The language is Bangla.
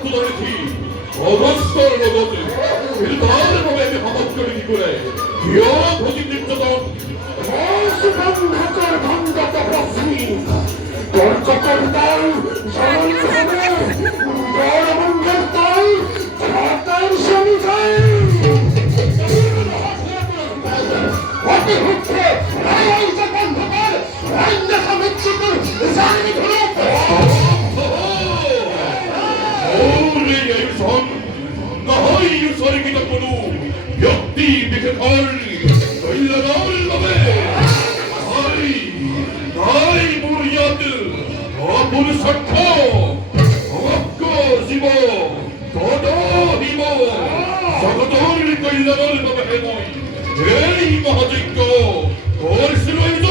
কুদরতি অবস্থর লগতে বিলদার ভাবে মহৎ করে কি করে ইয় ভোজি নিত্যতন বন্ধকর ভঙ্গ তপস্বী তর্ক করতাল জনন হবে বড় মঙ্গল তাই সরকার সমিতাই অতি হচ্ছে রায় বন্ধকর রাজ্য সমিচ্ছিত জানি ধরে নহয় স্বর্গিত কোনো ব্যক্তি বিশেষৰ কল্যাণৰ বাবে তাই মোৰ ইয়াত অপুৰুষাৰ্থ সমগ্ৰ জীৱ তদহিব জগতৰ কল্যাণৰ বাবেহে মই এই মহাযজ্ঞ কৰিছিলোঁ।